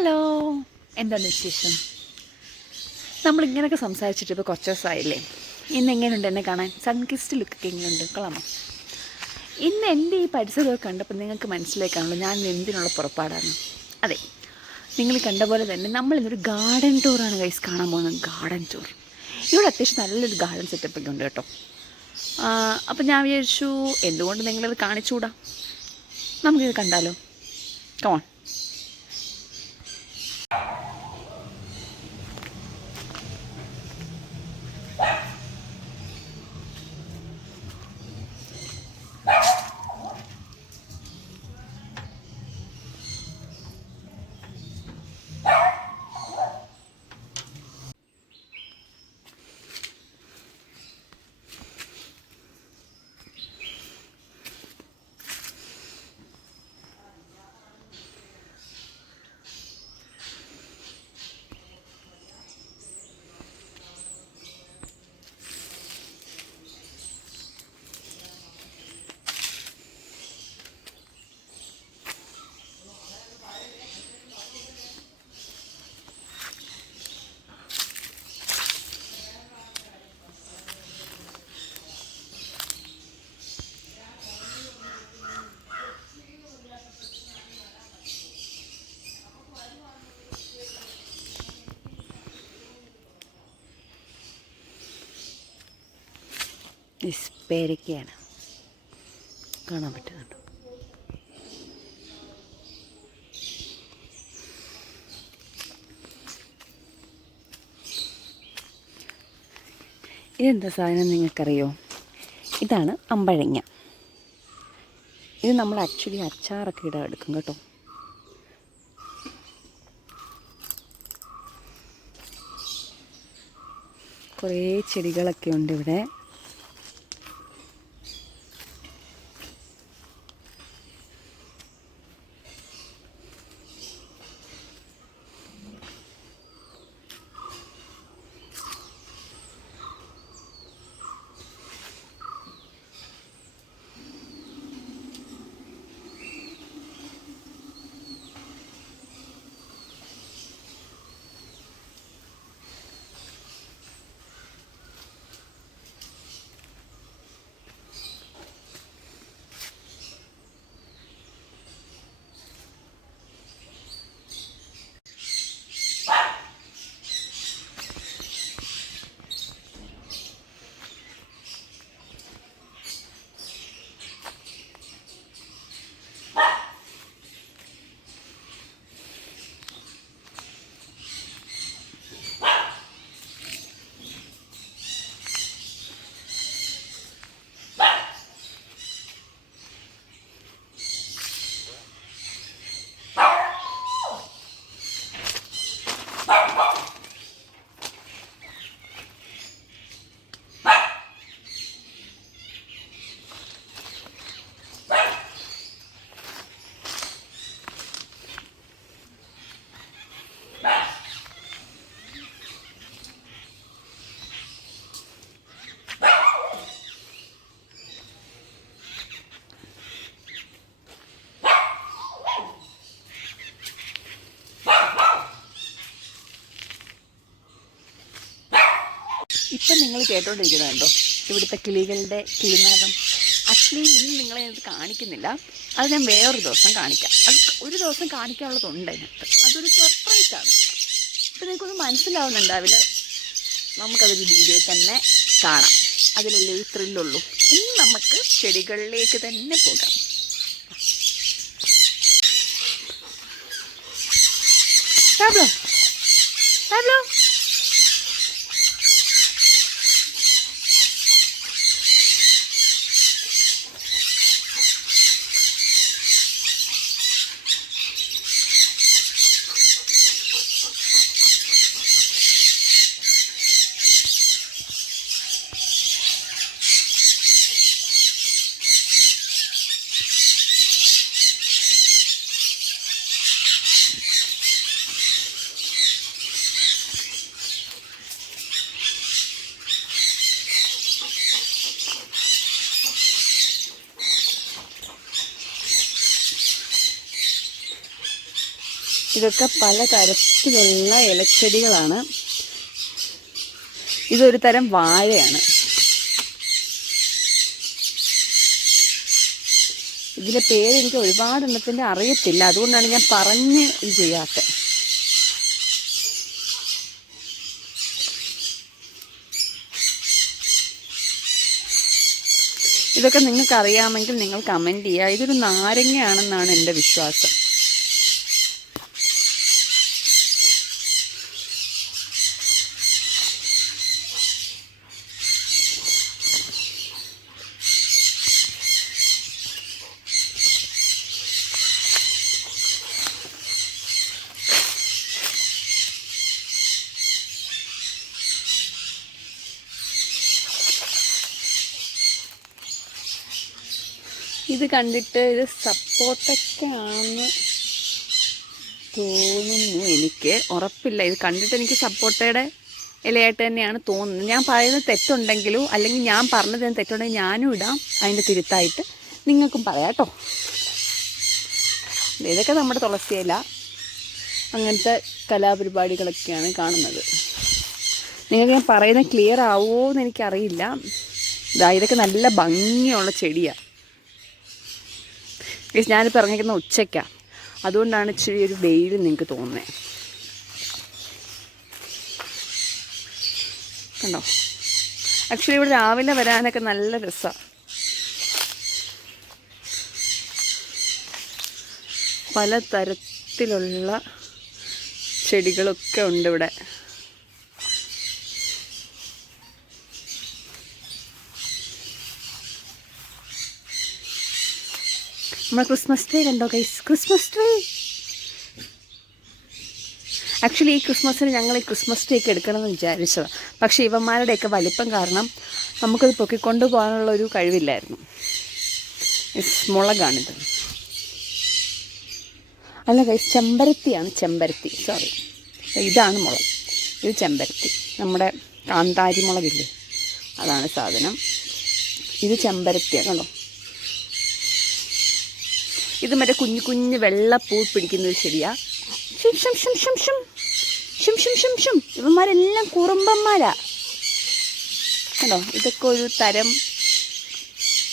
Hello, എന്താണ് വിശേഷം? നമ്മളിങ്ങനെയൊക്കെ സംസാരിച്ചിട്ട് ഇപ്പോൾ കുറച്ച് ദിവസമായില്ലേ? ഇന്ന് എങ്ങനെയുണ്ട് എന്നെ കാണാൻ? സൺകിസ്റ്റ് ലുക്കൊക്കെ എങ്ങനെയുണ്ട്? കൊള്ളാമോ? ഇന്ന് എൻ്റെ ഈ പരിസരമൊക്കെ കണ്ടപ്പോൾ നിങ്ങൾക്ക് മനസ്സിലാക്കാണല്ലോ ഞാൻ എന്തിനുള്ള പുറപ്പാടാണ്. അതെ, നിങ്ങൾ കണ്ട പോലെ തന്നെ നമ്മളിന്നൊരു ഗാർഡൻ ടൂറാണ് ഗൈസ് കാണാൻ പോകുന്നത്. Garden tour. ഇവിടെ അത്യാവശ്യം നല്ലൊരു ഗാർഡൻ സെറ്റപ്പൊക്കെ ഉണ്ട് കേട്ടോ. അപ്പം ഞാൻ വിചാരിച്ചു എന്തുകൊണ്ട് നിങ്ങളത് കാണിച്ചുകൂടാ, നമുക്കിത് കണ്ടാലോ. കമോൺ. പേരയ്ക്കയാണ് കാണാൻ പറ്റുന്നുണ്ട്. ഇതെന്താ സാധനം നിങ്ങൾക്കറിയോ? ഇതാണ് അമ്പഴങ്ങ. ഇത് നമ്മൾ ആക്ച്വലി അച്ചാറൊക്കെ ഇടാൻ എടുക്കും കേട്ടോ. കുറേ ചെടികളൊക്കെ ഉണ്ട് ഇവിടെ. ഇപ്പം നിങ്ങൾ കേട്ടോണ്ടിരിക്കുന്നുണ്ടോ ഇവിടുത്തെ കിളികളുടെ കിളിനാദം? ആക്ച്വലി ഇന്ന് നിങ്ങളെ അത് കാണിക്കുന്നില്ല, അത് ഞാൻ വേറൊരു ദിവസം കാണിക്കാം. അത് ഒരു ദിവസം കാണിക്കാനുള്ളതുണ്ട് അതിനകത്ത്. അതൊരു സർപ്രൈസാണ്. ഇപ്പം നിങ്ങൾക്കൊന്നും മനസ്സിലാവുന്നുണ്ടാവില്ല, നമുക്കതൊരു വീഡിയോയിൽ തന്നെ കാണാം. അതിലല്ലേ ഒരു ത്രില്ലുള്ളൂ. ഇന്ന് നമുക്ക് ചെടികളിലേക്ക് തന്നെ പോകാം. പാബ്ലോ, പാബ്ലോ, ഇതൊക്കെ പലതരത്തിലുള്ള ഇലച്ചെടികളാണ്. ഇതൊരു തരം വാഴയാണ്. ഇതിൻ്റെ പേരെനിക്ക് ഒരുപാടെണ്ണത്തിൻ്റെ അറിയത്തില്ല, അതുകൊണ്ടാണ് ഞാൻ പറഞ്ഞ് ഇത് ചെയ്യാത്തത്. ഇതൊക്കെ നിങ്ങൾക്ക് അറിയാമെങ്കിൽ നിങ്ങൾ കമൻറ്റ് ചെയ്യുക. ഇതൊരു നാരങ്ങയാണെന്നാണ് എൻ്റെ വിശ്വാസം. ഇത് കണ്ടിട്ട് ഇത് സപ്പോട്ടയ്ക്കാണെന്ന് തോന്നുന്നു, എനിക്ക് ഉറപ്പില്ല. ഇത് കണ്ടിട്ട് എനിക്ക് സപ്പോട്ടയുടെ ഇലയായിട്ട് തന്നെയാണ് തോന്നുന്നത്. ഞാൻ പറയുന്നത് തെറ്റുണ്ടെങ്കിലോ അല്ലെങ്കിൽ ഞാൻ പറഞ്ഞത് തെറ്റുണ്ടെങ്കിൽ ഞാനും ഇടാം അതിൻ്റെ തിരുത്തായിട്ട്, നിങ്ങൾക്കും പറയാം കേട്ടോ. ഇതൊക്കെ നമ്മുടെ തുളസി ഇല, അങ്ങനത്തെ കലാപരിപാടികളൊക്കെയാണ് കാണുന്നത്. നിങ്ങൾക്ക് ഞാൻ പറയുന്നത് ക്ലിയർ ആവുമോ എന്ന് എനിക്കറിയില്ല. ഇതൊക്കെ നല്ല ഭംഗിയുള്ള ചെടിയാണ്. ഞാനിപ്പോൾ ഇറങ്ങിക്കുന്ന ഉച്ചയ്ക്കാണ്, അതുകൊണ്ടാണ് ഇച്ചിരി ഒരു വെയിൽ നിങ്ങൾക്ക് തോന്നുന്നത്. കണ്ടോ? ആക്ച്വലി ഇവിടെ രാവിലെ വരാനൊക്കെ നല്ല രസമാണ്. പലതരത്തിലുള്ള ചെടികളൊക്കെ ഉണ്ട് ഇവിടെ. നമ്മൾ ക്രിസ്മസ് ട്രീ കണ്ടോ ഗൈസ്? Christmas tree. ആക്ച്വലി ഈ ക്രിസ്മസിന് ഞങ്ങൾ ഈ ക്രിസ്മസ് ട്രീ ഒക്കെ എടുക്കണമെന്ന് വിചാരിച്ചതാണ്. പക്ഷേ ഇവന്മാരുടെയൊക്കെ വലിപ്പം കാരണം നമുക്കത് പൊക്കിക്കൊണ്ടു പോകാനുള്ളൊരു കഴിവില്ലായിരുന്നു. മുളകാണിത്. അല്ല ഗൈസ്, ചെമ്പരത്തിയാണ്. ചെമ്പരത്തി, സോറി, ഇതാണ് മുളക്. ഇത് ചെമ്പരത്തി, നമ്മുടെ കാന്താരി മുളകില്ലേ, അതാണ് സാധനം. ഇത് ചെമ്പരത്തിയാണ്. കണ്ടോ? ഇത് മറ്റേ കുഞ്ഞു കുഞ്ഞ് വെള്ളപ്പൂ പിടിക്കുന്നത് ശരിയാ. ഷും ഷും ഷും ഷും ഷും ഷും ഷും ഷും ഷും. ഇവന്മാരെല്ലാം കുറുമ്പന്മാരാ. കണ്ടോ? ഇതൊക്കെ ഒരു തരം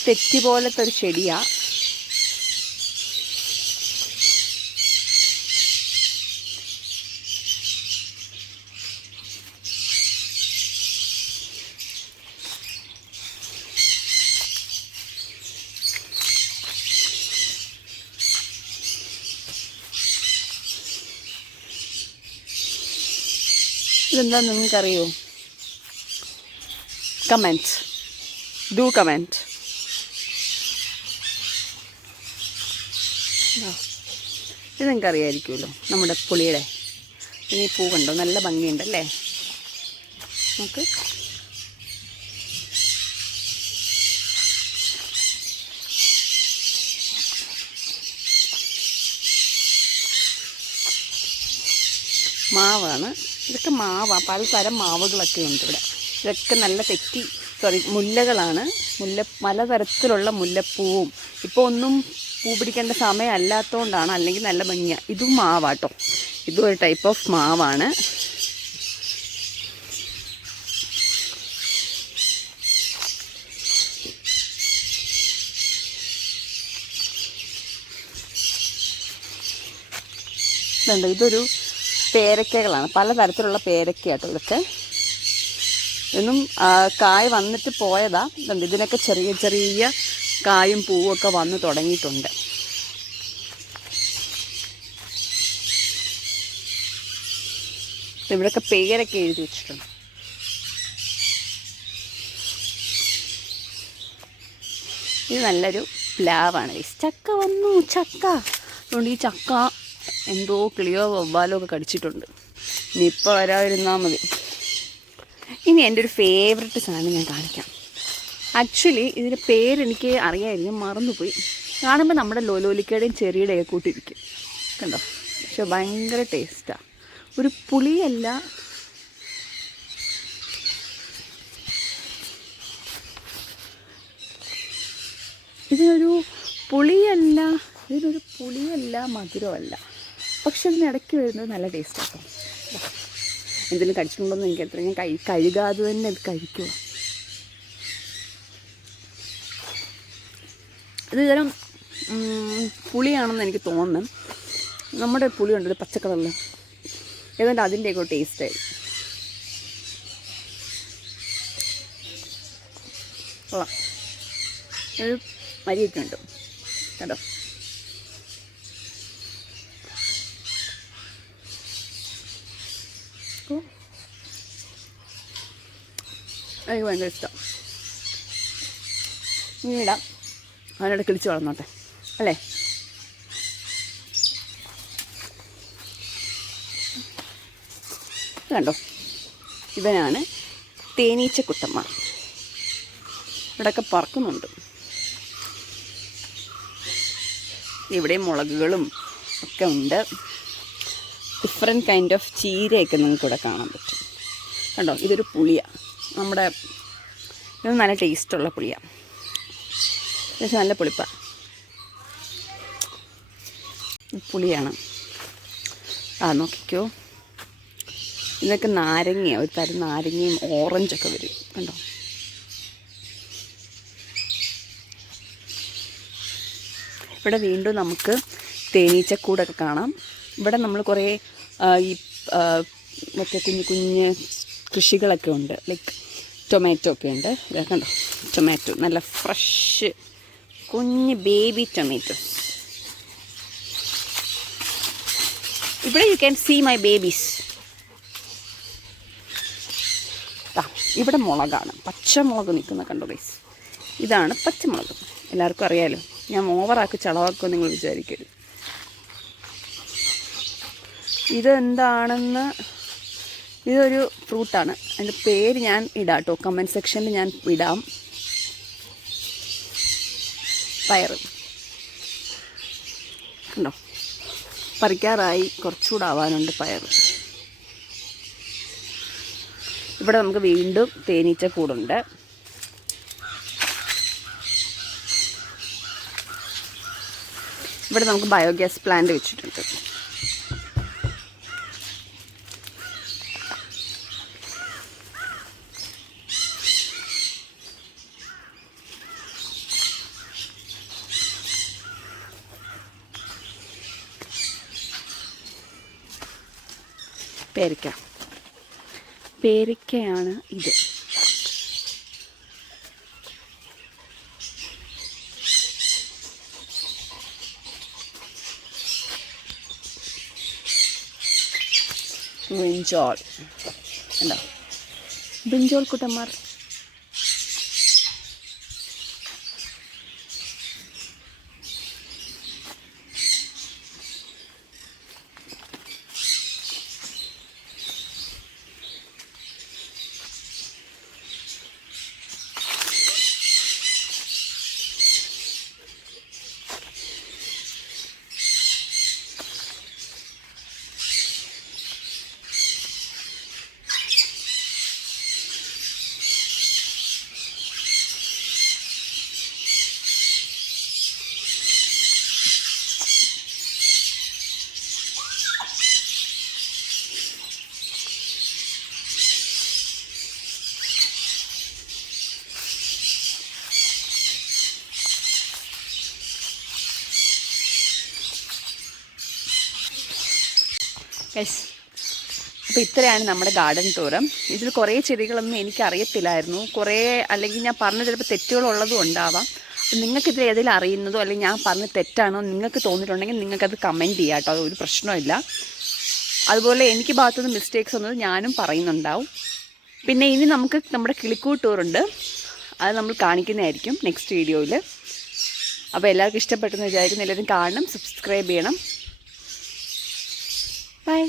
തെറ്റി പോലത്തെ ഒരു ചെടിയാ. ഇതെന്താ നിങ്ങൾക്കറിയോ? Comment, do comment. ഇത് നിങ്ങൾക്കറിയായിരിക്കുമല്ലോ, നമ്മുടെ പുളിയുടെ. ഇനി പൂ കണ്ടോ? നല്ല ഭംഗിയുണ്ടല്ലേ? നമുക്ക് മാവാണ്. ഇതൊക്കെ മാവാണ്. പലതരം മാവുകളൊക്കെ ഉണ്ട് ഇവിടെ. ഇതൊക്കെ നല്ല മുല്ലകളാണ്. പലതരത്തിലുള്ള മുല്ലപ്പൂവും. ഇപ്പോൾ ഒന്നും പൂ പിടിക്കേണ്ട സമയം അല്ലാത്തതുകൊണ്ടാണ്, അല്ലെങ്കിൽ നല്ല ഭംഗിയാണ്. ഇതും മാവാട്ടോ. ഇതും ഒരു ടൈപ്പ് ഓഫ് മാവാണ്. ഇതൊരു പേരക്കകളാണ്. പലതരത്തിലുള്ള പേരക്കയാട്ടോ ഇതൊക്കെ. ഇതൊന്നും കായ് വന്നിട്ട് പോയതാ. ഇതിനൊക്കെ ചെറിയ ചെറിയ കായും പൂവും ഒക്കെ വന്ന് തുടങ്ങിയിട്ടുണ്ട്. ഇവിടെയൊക്കെ പേരൊക്കെ എഴുതി വെച്ചിട്ടുണ്ട്. ഇത് നല്ലൊരു പ്ലാവാണ്. ചക്ക വന്നു, ചക്ക. അതുകൊണ്ട് ഈ ചക്ക എന്തോ കിളിയോ വവ്വാലോ ഒക്കെ കടിച്ചിട്ടുണ്ട്. ഇനിയിപ്പോൾ വരാതിരുന്നാൽ മതി. ഇനി എൻ്റെ ഒരു ഫേവററ്റ് സാധനം ഞാൻ കാണിക്കാം. ആക്ച്വലി ഇതിൻ്റെ പേരെനിക്ക് അറിയാമായിരുന്നു, മറന്നുപോയി. കാണുമ്പോൾ നമ്മുടെ ലോലോലിക്കയുടെയും ചെറിയുടെയൊക്കെ കൂട്ടിരിക്കും. കണ്ടോ? പക്ഷെ ഭയങ്കര ടേസ്റ്റാണ്. ഒരു പുളിയല്ല, ഇതിനൊരു പുളിയല്ല, മധുരമല്ല. പക്ഷെ അതിന് ഇടയ്ക്ക് വരുന്നത് നല്ല ടേസ്റ്റ് കേട്ടോ. എന്തെങ്കിലും കഴിച്ചിട്ടുണ്ടോയെന്ന് എനിക്കറിയില്ല, ഞാൻ കഴുകാതെ തന്നെ അത് കഴിക്കുക. ഇത് തരം പുളിയാണെന്ന് എനിക്ക് തോന്നുന്നു. നമ്മുടെ പുളി ഉണ്ട് പച്ചക്കളറിൽ, ഏതാണ്ട് അതിൻ്റെയൊക്കെ ടേസ്റ്റായി. ഒരു മരിയൊക്കെ ഉണ്ട് കേട്ടോ. എനിക്ക് ഭയങ്കര ഇഷ്ടം. ഇനി ഇടാം, അവനോട് കിളിച്ച് വളർന്നോട്ടെ അല്ലേ. കണ്ടോ, ഇവനാണ് തേനീച്ചക്കുട്ടന്മാർ. ഇവിടെയൊക്കെ പറക്കുന്നുണ്ട്. ഇവിടെ മുളകുകളും ഒക്കെ ഉണ്ട്. ഡിഫറെൻറ്റ് കൈൻഡ് ഓഫ് ചീരയൊക്കെ നിങ്ങൾക്കിവിടെ കാണാൻ പറ്റും. കണ്ടോ, ഇതൊരു പുളിയാണ്. നമ്മുടെ ഇത് നല്ല ടേസ്റ്റുള്ള പുളിയാണ്, പക്ഷേ നല്ല പുളിപ്പാണ്. പുളിയാണ്. നോക്കിക്കോ, ഇതൊക്കെ നാരങ്ങയാണ്, ഒരു തരം നാരങ്ങയും ഓറഞ്ചൊക്കെ വരും. കണ്ടോ, ഇവിടെ വീണ്ടും നമുക്ക് തേനീച്ചക്കൂടൊക്കെ കാണാം. ഇവിടെ നമ്മൾ കുറേ ഈ മറ്റേ കുഞ്ഞു കുഞ്ഞ് കൃഷികളൊക്കെ ഉണ്ട്. ലൈക്ക് ടൊമാറ്റോ ഒക്കെ ഉണ്ട്. ഇതൊക്കെ കണ്ടോ, ടൊമാറ്റോ നല്ല ഫ്രഷ് കുഞ്ഞ് ബേബി ടൊമാറ്റോസ്. ഇവിടെ you can see my babies. ഇവിടെ മുളകാണ്, പച്ചമുളക് നിൽക്കുന്ന കണ്ടോ ഗൈസ്. ഇതാണ് പച്ചമുളക്. എല്ലാവർക്കും അറിയാലോ, ഞാൻ ഓവറാക്കി ചളവാക്കുമെന്ന് നിങ്ങൾ വിചാരിക്കരുത്. ഇതെന്താണെന്ന്, ഇതൊരു ഫ്രൂട്ടാണ്. അതിൻ്റെ പേര് ഞാൻ ഇടാം കേട്ടോ, കമൻറ്റ് സെക്ഷനിൽ ഞാൻ ഇടാം. പയർ കണ്ടോ, പറിക്കാറായി, കുറച്ചുകൂടെ ആവാനുണ്ട് പയർ. ഇവിടെ നമുക്ക് വീണ്ടും തേനീച്ചക്കൂടുണ്ട്. ഇവിടെ നമുക്ക് ബയോഗ്യാസ് പ്ലാന്റ് വെച്ചിട്ടുണ്ട്. പേരയ്ക്കയാണ് ഇത്. ബ്രിഞ്ചോൾ ഉണ്ടോ, ബ്രിഞ്ചോൾ കുട്ടന്മാർ. അപ്പോൾ ഇത്രയാണ് നമ്മുടെ ഗാർഡൻ ടൂറ്. ഇതിൽ കുറേ ചെടികളൊന്നും എനിക്കറിയത്തില്ലായിരുന്നു. അല്ലെങ്കിൽ ഞാൻ പറഞ്ഞ ചിലപ്പോൾ തെറ്റുകളുള്ളതും ഉണ്ടാവാം. അപ്പം നിങ്ങൾക്കിതിൽ ഏതെങ്കിലും അറിയുന്നതോ അല്ലെങ്കിൽ ഞാൻ പറഞ്ഞ തെറ്റാണോ നിങ്ങൾക്ക് തോന്നിയിട്ടുണ്ടെങ്കിൽ നിങ്ങൾക്കത് കമൻറ്റ് ചെയ്യാം കേട്ടോ, അതൊരു പ്രശ്നമില്ല. അതുപോലെ എനിക്ക് ഭാഗത്തുനിന്ന് മിസ്റ്റേക്സ് വന്നത് ഞാനും പറയുന്നുണ്ടാവും. പിന്നെ ഇനി നമുക്ക് നമ്മുടെ കിളിക്കൂട്ട് ടൂറുണ്ട്, അത് നമ്മൾ കാണിക്കുന്നതായിരിക്കും നെക്സ്റ്റ് വീഡിയോയിൽ. അപ്പോൾ എല്ലാവർക്കും ഇഷ്ടപ്പെട്ടെന്ന് വിചാരിക്കുന്നു. എല്ലാവരും കാണണം, സബ്സ്ക്രൈബ് ചെയ്യണം. ബൈ.